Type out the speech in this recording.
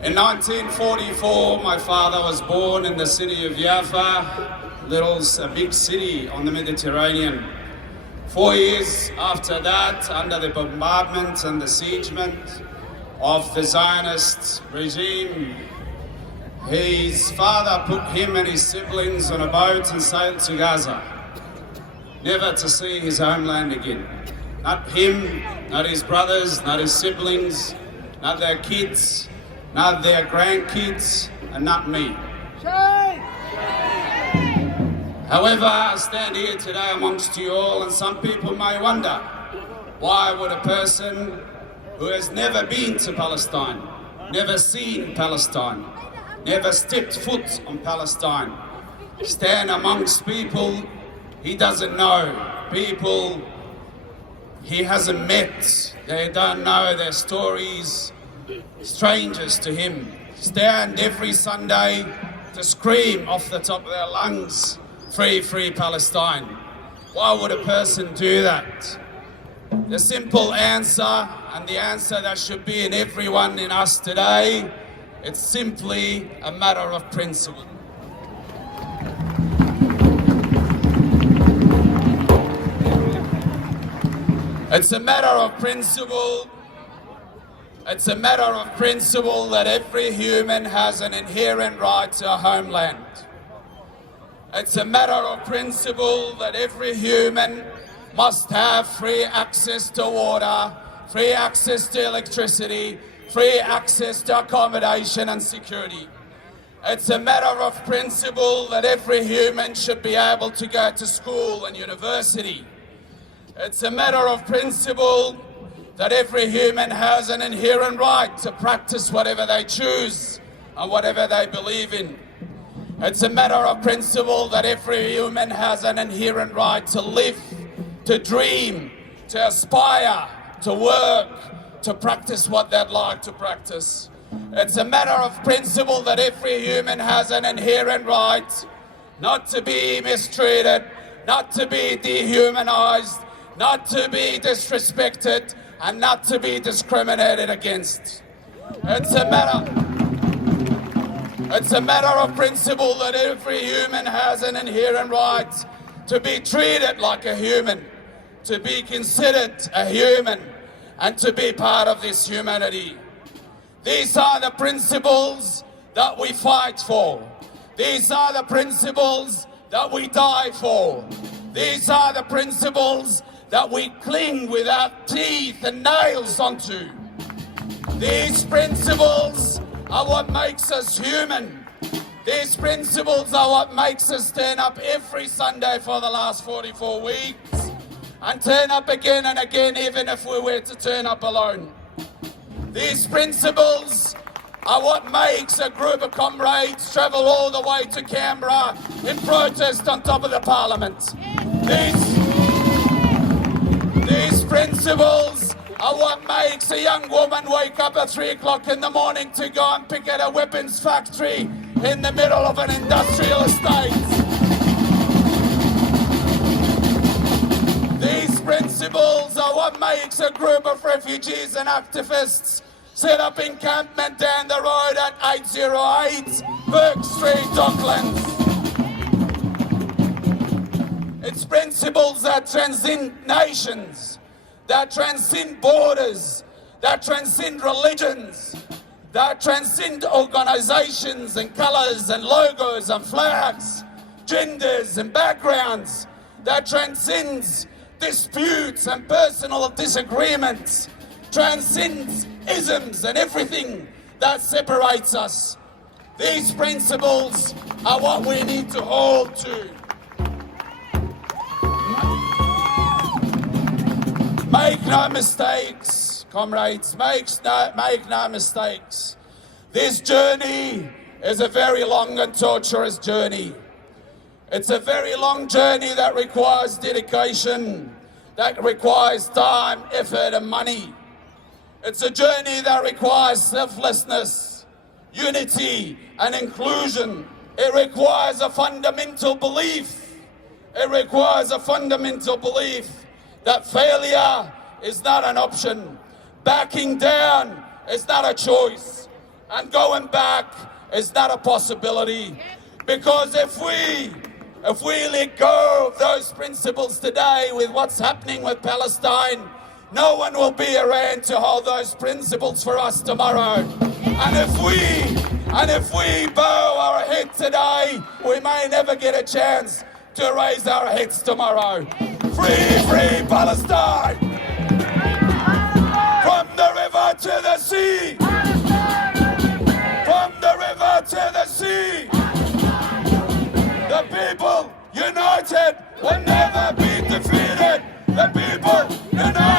In 1944, my father was born in the city of Jaffa, a big city on the Mediterranean. 4 years after that, under the bombardment and the siegement of the zionist regime, his father put him and his siblings on a boat and sailed to Gaza, never to see his homeland again. Not him, not his brothers, not his siblings, not their kids, not their grandkids, and not me. However, I stand here today amongst you all, and some people may wonder, why would a person who has never been to Palestine, never seen Palestine, never stepped foot on Palestine, stand amongst people he doesn't know, people he hasn't met, they don't know their stories, strangers to him, stand every Sunday to scream off the top of their lungs, free, free Palestine. Why would a person do that? The simple answer, and the answer that should be in everyone in us today, it's simply a matter of principle. It's a matter of principle. It's a matter of principle that every human has an inherent right to a homeland. It's a matter of principle that every human must have free access to water, free access to electricity, free access to accommodation and security. It's a matter of principle that every human should be able to go to school and university. It's a matter of principle that every human has an inherent right to practice whatever they choose and whatever they believe in. It's a matter of principle that every human has an inherent right to live, to dream, to aspire, to work, to practice what they'd like to practice. It's a matter of principle that every human has an inherent right not to be mistreated, not to be dehumanized, not to be disrespected, and not to be discriminated against. It's a matter of principle that every human has an inherent right to be treated like a human, to be considered a human, and to be part of this humanity. These are the principles that we fight for. These are the principles that we die for. These are the principles that we cling with our teeth and nails onto. These principles are what makes us human. These principles are what makes us turn up every Sunday for the last 44 weeks and turn up again and again, even if we were to turn up alone. These principles are what makes a group of comrades travel all the way to Canberra in protest on top of the Parliament. These principles are what makes a young woman wake up at 3 o'clock in the morning to go and pick at a weapons factory in the middle of an industrial estate. These principles are what makes a group of refugees and activists set up encampment down the road at 808 Burke Street, Docklands. It's principles that transcend nations, that transcend borders, that transcend religions, that transcend organizations and colors and logos and flags, genders and backgrounds, that transcends disputes and personal disagreements, transcends isms and everything that separates us. These principles are what we need to hold to. Make no mistakes, comrades, make no mistakes. This journey is a very long and torturous journey. It's a very long journey that requires dedication, that requires time, effort and money. It's a journey that requires selflessness, unity and inclusion. It requires a fundamental belief. It requires a fundamental belief that failure is not an option. Backing down is not a choice. And going back is not a possibility. Because if we let go of those principles today with what's happening with Palestine, no one will be around to hold those principles for us tomorrow. And if we bow our head today, we may never get a chance to raise our heads tomorrow. Free, free Palestine! From the river to the sea! From the river to the sea! The people united will never be defeated! The people united!